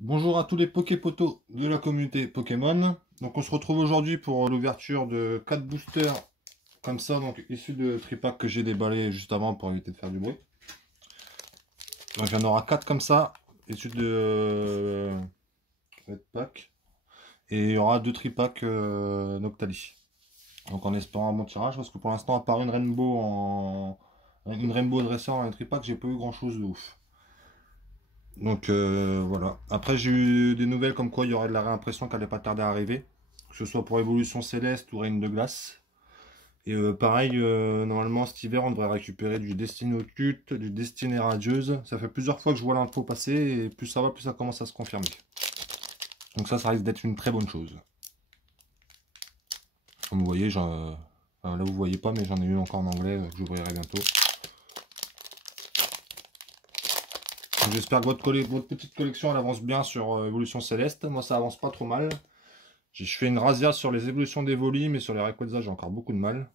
Bonjour à tous les Poképotos de la communauté Pokémon. Donc on se retrouve aujourd'hui pour l'ouverture de 4 boosters comme ça, donc issus de tripack que j'ai déballé juste avant pour éviter de faire du bruit. Donc il y en aura 4 comme ça, issus de Red Pack. Et il y aura 2 tripacks Noctali. Donc en espérant un bon tirage, parce que pour l'instant à part une Rainbow dresseur dans les tripack, j'ai pas eu grand chose de ouf. Donc voilà. Après j'ai eu des nouvelles comme quoi il y aurait de la réimpression qui allait pas tarder à arriver. Que ce soit pour Évolution Céleste ou Reine de Glace. Et pareil, normalement cet hiver on devrait récupérer du Destinée Occulte, du Destinée Radieuse. Ça fait plusieurs fois que je vois l'info passer et plus ça va, plus ça commence à se confirmer. Donc ça risque d'être une très bonne chose. Comme vous voyez, là vous voyez pas mais j'en ai eu encore en anglais que j'ouvrirai bientôt. J'espère que votre petite collection elle avance bien sur Évolution Céleste. Moi ça avance pas trop mal. Je fais une razzia sur les évolutions d'Evoli, mais sur les Rayquaza j'ai encore beaucoup de mal.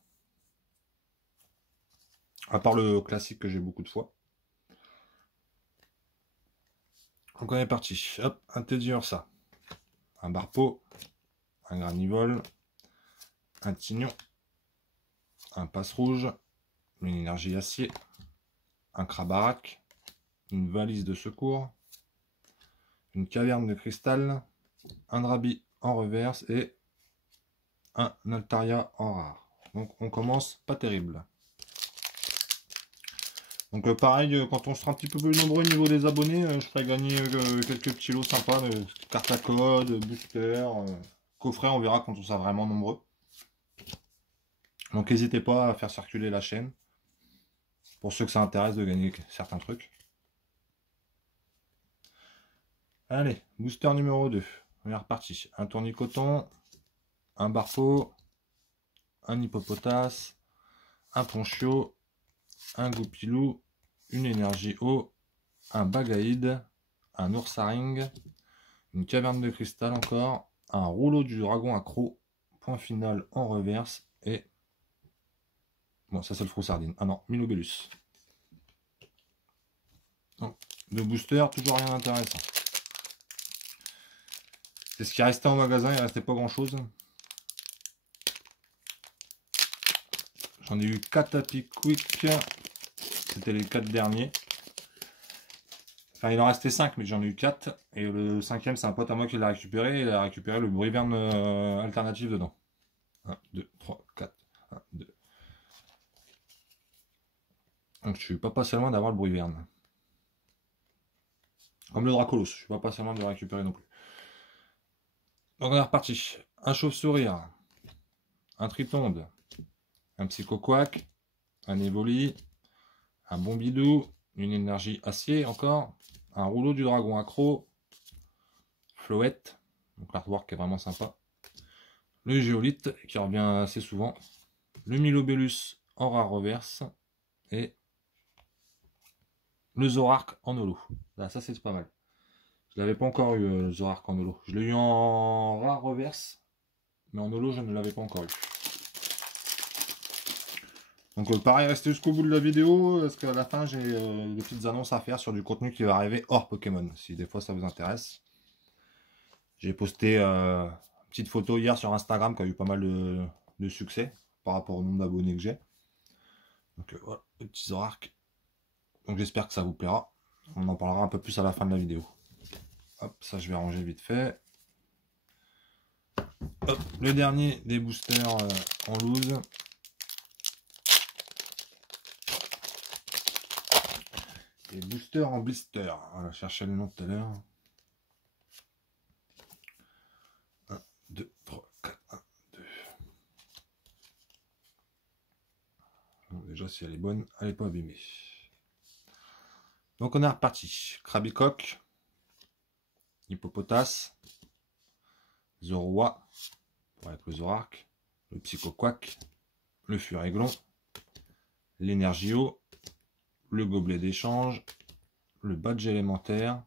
À part le classique que j'ai beaucoup de fois. Donc on est parti. Hop, un Teddiursa, un Barpo, un Granivol, un Tignon, un Passe Rouge, une énergie acier, un Krabarak, une valise de secours, une caverne de cristal, un Drabi en reverse et un Altaria en rare. Donc on commence pas terrible. Donc pareil, quand on sera un petit peu plus nombreux au niveau des abonnés, je ferai gagner quelques petits lots sympas, cartes à code, booster, coffret, on verra quand on sera vraiment nombreux. Donc n'hésitez pas à faire circuler la chaîne, pour ceux que ça intéresse de gagner certains trucs. Allez, booster numéro 2, on est reparti. Un tournicoton, un barpeau, un hippopotas, un ponchio, un goupilou, une énergie eau, un bagaïde, un oursaring, une caverne de cristal encore, un rouleau du dragon accro, point final en reverse, et... Bon, ça c'est le Froussardine. Ah non, Milobellus. Donc, de booster, toujours rien d'intéressant. C'est ce qui restait en magasin, il restait pas grand chose. J'en ai eu 4 Happy Quick. C'était les 4 derniers. Enfin, il en restait 5, mais j'en ai eu 4. Et le cinquième, c'est un pote à moi qui l'a récupéré. Il a récupéré le Brivern alternatif dedans. 1, 2, 3, 4. 1, 2. Donc je suis pas passé loin d'avoir le Brivern. Comme le Dracolos, je suis pas passé loin de le récupérer non plus. Donc on est reparti. Un chauve-sourire, un tritonde, un psychoquack, un évoli, un bombidou, une énergie acier encore, un rouleau du dragon accro, Floette, donc l'artwork est vraiment sympa, le géolithe qui revient assez souvent, le Milobellus en rare reverse et le Zorark en holo. Là, ça c'est pas mal. Je l'avais pas encore eu le Zorark en holo. Je l'ai eu en rare reverse, mais en holo je ne l'avais pas encore eu. Donc pareil, restez jusqu'au bout de la vidéo, parce qu'à la fin j'ai des petites annonces à faire sur du contenu qui va arriver hors Pokémon, si des fois ça vous intéresse. J'ai posté une petite photo hier sur Instagram qui a eu pas mal de succès par rapport au nombre d'abonnés que j'ai. Donc voilà, le petit Zorark. Donc j'espère que ça vous plaira. On en parlera un peu plus à la fin de la vidéo. Hop, ça je vais ranger vite fait. Hop, le dernier des boosters en loose. Et booster en blister. Voilà, chercher le nom tout à l'heure. 1, 2, 3, 4, 1, 2. Donc, déjà, si elle est bonne, elle n'est pas abîmée. Donc, on est reparti. Krabicoque, Hippopotas, Zoroa, pour être le Zorark, le Psychoquack, le Furéglon, l'Énergio, le Gobelet d'échange, le Badge élémentaire,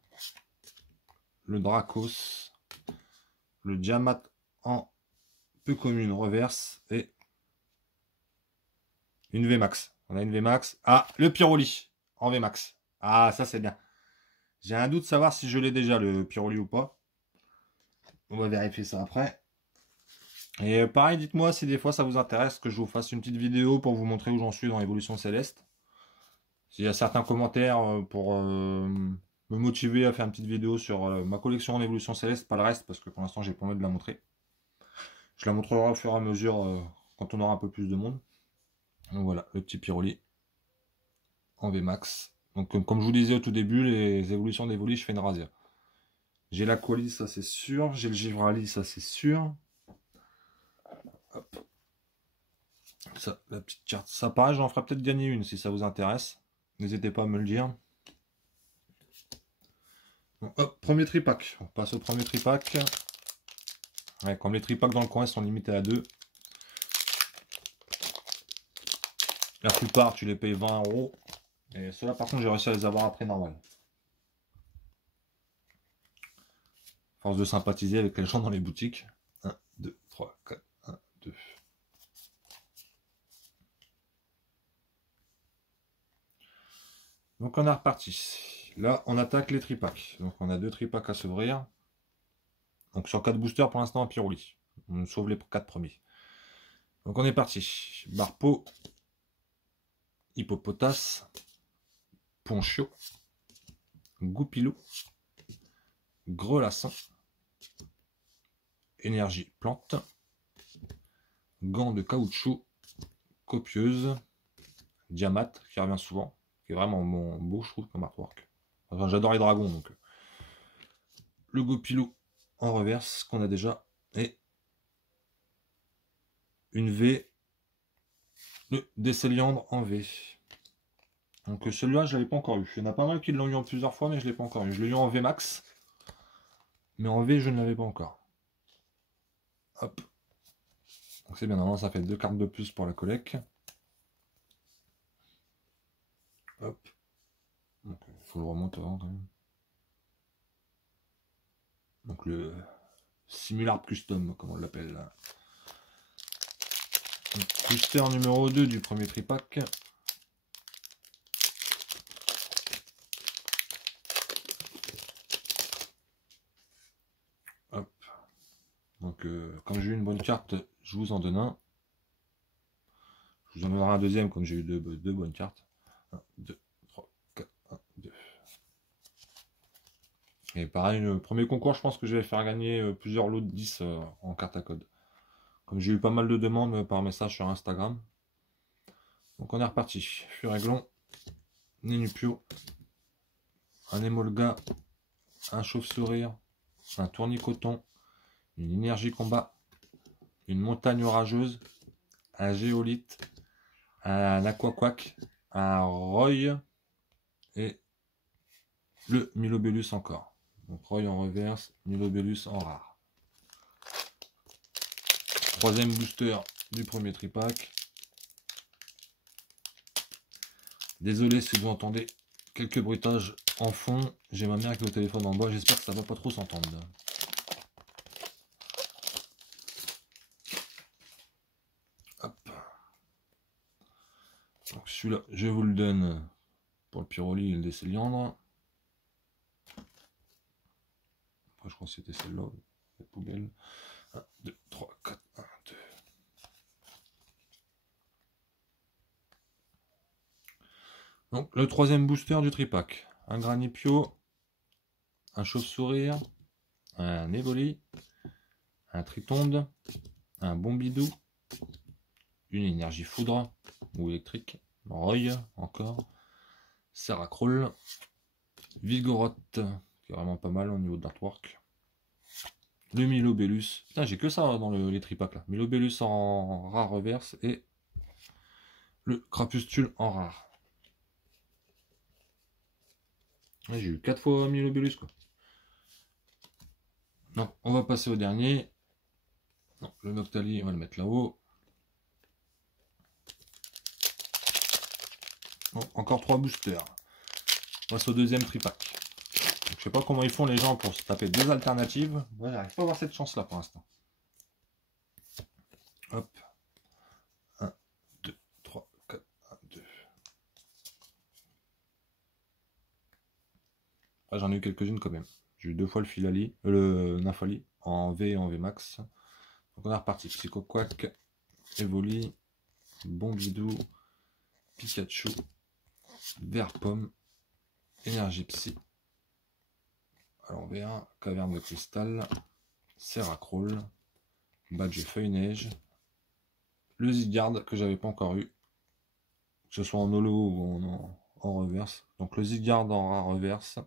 le Dracos, le Diamat en peu commune reverse et une VMAX. On a une VMAX. Ah, le Pyroli en VMAX. Ah, ça c'est bien. J'ai un doute de savoir si je l'ai déjà le Pyroli ou pas. On va vérifier ça après. Et pareil, dites-moi si des fois ça vous intéresse que je vous fasse une petite vidéo pour vous montrer où j'en suis dans l'évolution céleste. S'il y a certains commentaires pour me motiver à faire une petite vidéo sur ma collection en évolution céleste, pas le reste, parce que pour l'instant j'ai pas envie de la montrer. Je la montrerai au fur et à mesure quand on aura un peu plus de monde. Donc voilà, le petit Pyroli en VMAX. Donc comme je vous disais au tout début, les évolutions d'Evoli, je fais une razzia. J'ai la Quali, ça c'est sûr. J'ai le Givrali, ça c'est sûr. Hop. Ça, la petite carte, ça pareil, j'en ferai peut-être gagner une si ça vous intéresse. N'hésitez pas à me le dire. Bon, hop, premier tripack. On passe au premier tripack. Ouais, comme les tripacks dans le coin sont limités à 2. La plupart, tu les payes 20 €. Et ceux-là, par contre, j'ai réussi à les avoir après normal. Force de sympathiser avec les gens dans les boutiques. 1, 2, 3, 4, 1, 2. Donc on est reparti. Là, on attaque les tripacks. Donc on a 2 tripacks à s'ouvrir. Donc sur 4 boosters pour l'instant, un Pyroli. On sauve les 4 premiers. Donc on est parti. Barpo, Hippopotas, Ponchio, Goupilou, Grelasson, Énergie Plante, Gants de caoutchouc, Copieuse, Diamat, qui revient souvent, qui est vraiment beau, je trouve, comme artwork. Enfin, j'adore les dragons, donc. Le Goupilou en reverse, qu'on a déjà, et une V, le Décéliandre en V. Donc celui-là, je l'avais pas encore eu. Il y en a pas mal qui l'ont eu en plusieurs fois, mais je l'ai pas encore eu. Je l'ai eu en V max, mais en V, je ne l'avais pas encore. Hop. Donc c'est bien, normalement ça fait 2 cartes de plus pour la collecte. Hop. Donc il faut le remonter avant quand même. Donc le Simular Custom, comme on l'appelle. Booster numéro 2 du premier tripack. Hop. Donc comme j'ai eu une bonne carte, je vous en donne un. Je vous en donnerai un deuxième comme j'ai eu deux bonnes cartes. 1, 2, 3, 4, 1, 2. Et pareil, le premier concours, je pense que je vais faire gagner plusieurs lots de 10 en carte à code. Comme j'ai eu pas mal de demandes par message sur Instagram. Donc on est reparti. Furéglon, Nénupio, un Émolga, un chauve-sourire, un tournicoton, une énergie combat, une montagne orageuse, un géolite, un aquaquac, un Roy et le Milobellus encore. Donc Roy en reverse, Milobellus en rare. Troisième booster du premier tripack. Désolé si vous entendez quelques bruitages en fond. J'ai ma mère qui est au téléphone en bas. J'espère que ça va pas trop s'entendre. Hop. Donc celui-là, je vous le donne pour le Pyroli et le Décéliandre. Après, je crois que c'était celle-là, la poubelle. 1, 2, 3, 4, 1, 2. Donc, le troisième booster du tripack. Un Granipio, un chauve-sourire, un Évoli, un Tritonde, un Bombidou, une énergie foudre ou électrique, Roy encore, Serracroll, Vigoroth, qui est vraiment pas mal au niveau de l'artwork, le Milobellus, putain j'ai que ça dans les tripacks là, Milobellus en rare reverse et le Crapustule en rare. Ouais, j'ai eu 4 fois Milobellus quoi. Non, on va passer au dernier. Non, le Noctali, on va le mettre là-haut. Bon, encore 3 boosters. On passe au deuxième tripack. Donc, je sais pas comment ils font les gens pour se taper deux alternatives. Moi, j'arrive pas à avoir cette chance-là pour l'instant. Hop. 1, 2, 3, 4, 1, 2. Ah, j'en ai eu quelques-unes quand même. J'ai eu 2 fois le Nymphali en V et en V max. Donc on est reparti. Psycho Quack, Evoli, Bombidou, Pikachu, Vert Pomme, Énergie Psy. Alors V1, Caverne de Cristal, Serracroll, Badge Feuille Neige, le Zygarde que j'avais pas encore eu, que ce soit en holo ou en reverse. Donc le Zygarde en rare reverse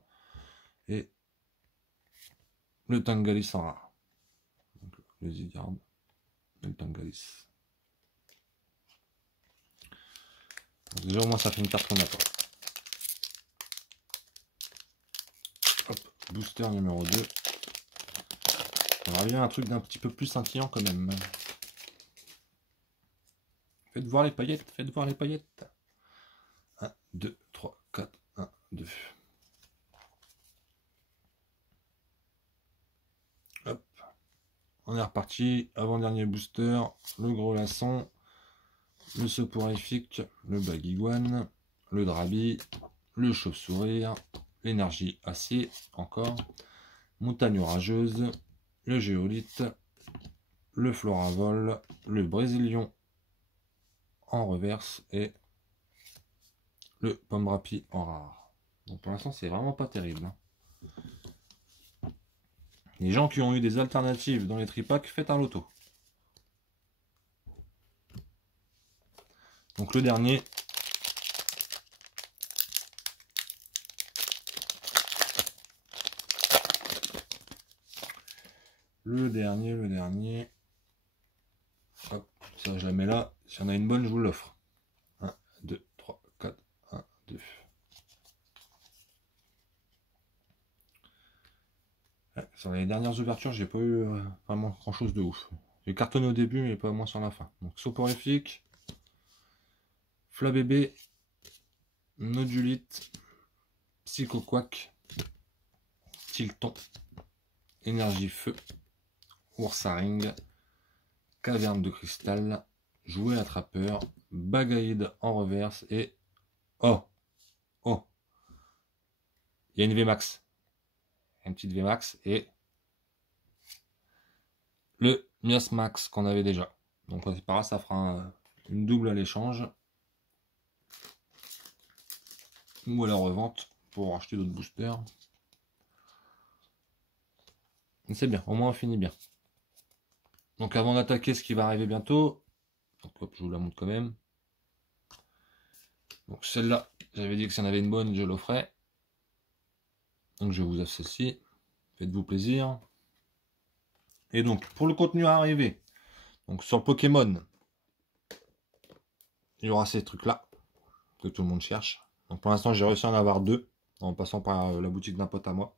et le Tangalis en rare. Donc, le Zygarde et le Tangalis. Donc, déjà au moins ça fait une carte qu'on a pas. Hop, booster numéro 2. On va bien un truc d'un petit peu plus scintillant quand même. Faites voir les paillettes, faites voir les paillettes. 1, 2, 3, 4, 1, 2. Hop. On est reparti. Avant-dernier booster. Le gros laçon. Le soporifique. Le baguiguane. Le drabi. Le chauve-sourire. L'énergie acier. Encore. Montagne orageuse. Le géolite. Le floravol. Le brésilion en reverse. Et le pomme rapi en rare. Donc pour l'instant c'est vraiment pas terrible. Hein. Les gens qui ont eu des alternatives dans les tripacks, faites un loto. Donc le dernier. Le dernier. Hop, ça je la mets là. Si on a une bonne, je vous l'offre. 1, 2, 3, 4, 1, 2. Ouais, sur les dernières ouvertures, j'ai pas eu vraiment grand chose de ouf. J'ai cartonné au début, mais pas moins sur la fin. Donc soporifique, Flabébé, Nodulite, Psycho Quack, Tilton, Énergie Feu, Oursaring, Caverne de Cristal, Jouet Attrapeur, Bagaïde en reverse et... Oh! Oh! Il y a une VMAX. Une petite VMAX et... le Miasmax qu'on avait déjà. Donc c'est pas grave, ça fera une double à l'échange. Ou à la revente pour acheter d'autres boosters. C'est bien, au moins on finit bien. Donc avant d'attaquer ce qui va arriver bientôt, donc hop, je vous la montre quand même. Donc celle-là, j'avais dit que si on avait une bonne, je l'offrais. Donc je vous offre celle-ci. Faites-vous plaisir. Et donc pour le contenu à arriver, donc sur le Pokémon, il y aura ces trucs-là que tout le monde cherche. Donc pour l'instant, j'ai réussi à en avoir 2 en passant par la boutique d'un pote à moi.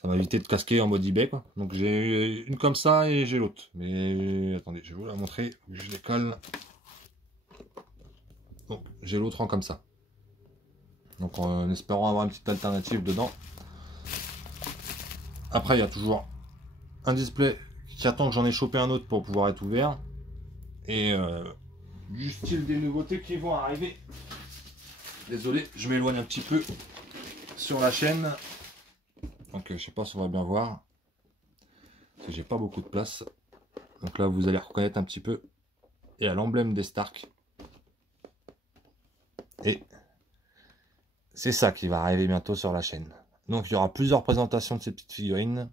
Ça m'a évité de casquer en mode eBay, quoi. Donc j'ai une comme ça et j'ai l'autre. Mais attendez, je vais vous la montrer. Je les colle. Donc j'ai l'autre en comme ça. Donc en espérant avoir une petite alternative dedans. Après, il y a toujours un display qui attend que j'en ai chopé un autre pour pouvoir être ouvert. Et du style des nouveautés qui vont arriver. Désolé, je m'éloigne un petit peu sur la chaîne. Donc je sais pas si on va bien voir. Parce que j'ai pas beaucoup de place. Donc là vous allez reconnaître un petit peu. Et à l'emblème des Stark. Et c'est ça qui va arriver bientôt sur la chaîne. Donc il y aura plusieurs présentations de ces petites figurines.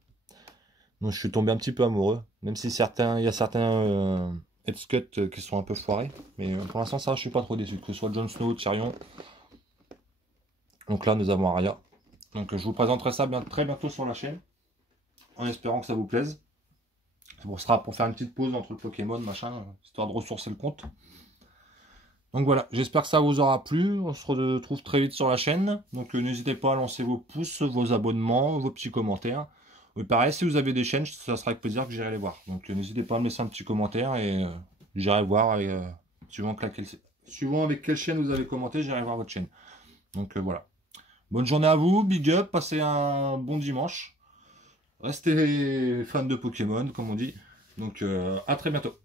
Donc je suis tombé un petit peu amoureux. Même si il y a certains headscut qui sont un peu foirés. Mais pour l'instant ça je suis pas trop déçu. Que ce soit Jon Snow, Tyrion. Donc là nous avons Arya. Donc je vous présenterai ça très bientôt sur la chaîne. En espérant que ça vous plaise. Ce sera pour faire une petite pause entre le Pokémon, machin, histoire de ressourcer le compte. Donc voilà, j'espère que ça vous aura plu. On se retrouve très vite sur la chaîne. Donc n'hésitez pas à lancer vos pouces, vos abonnements, vos petits commentaires. Et pareil, si vous avez des chaînes, ça sera avec plaisir que j'irai les voir. Donc n'hésitez pas à me laisser un petit commentaire et j'irai voir. Suivant avec quelle chaîne vous avez commenté, j'irai voir votre chaîne. Donc voilà. Bonne journée à vous, big up, passez un bon dimanche. Restez fans de Pokémon, comme on dit. Donc à très bientôt.